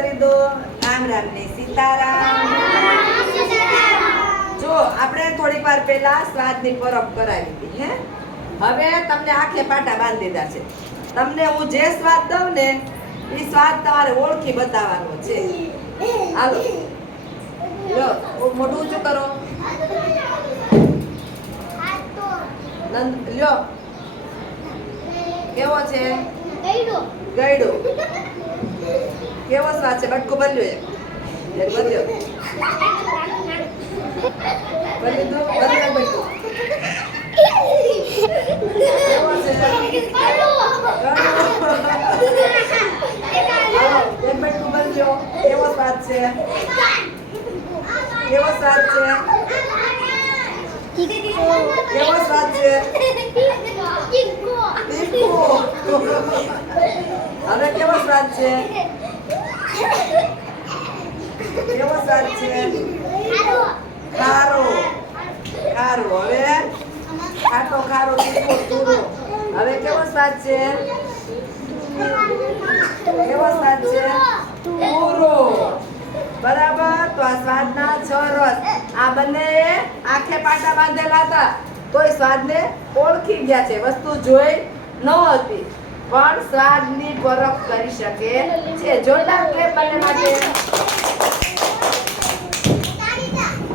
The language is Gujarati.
કરી દો. રામ રામ ને સીતારામ. જો આપણે થોડી વાર પહેલા સ્વાદની પરખ કરાવી હતી હે? હવે તમને આખે પાટા બાંધી દીધા છે. તમને હું જે સ્વાદ દઉં ને એ સ્વાદ તમારે ઓળખી બતાવવાનો છે. હાલો. લ્યો મોટું મોઢું ઊંચું કરો. નંદ લ્યો. કેવો છે? ગયડો. કેવો સ્વાદ છે? બટકું બદલ્યો એક બદલ્યો. બદલી દો બદલ્યો બટકું. કેવો સ્વાદ છે? કેવો સ્વાદ છે? કેવો સ્વાદ છે? હવે કેવો સ્વાદ છે? કેવો સ્વાદ છે? ખારો ખારો હવે ખાટો ખારો તીખો તુરો હવે કેવો સ્વાદ છે કેવો સ્વાદ છે પૂરો બરાબર તો આ સ્વાદના છ રસ આ બંને આંખે પાટા બાંધેલા હતા તોય સ્વાદને ઓળખી ગયા છે વસ્તુ જોઈ ન હતી પણ સ્વાદની પરખ કરી શકે છે. જોરદાર ક્લેપ માટે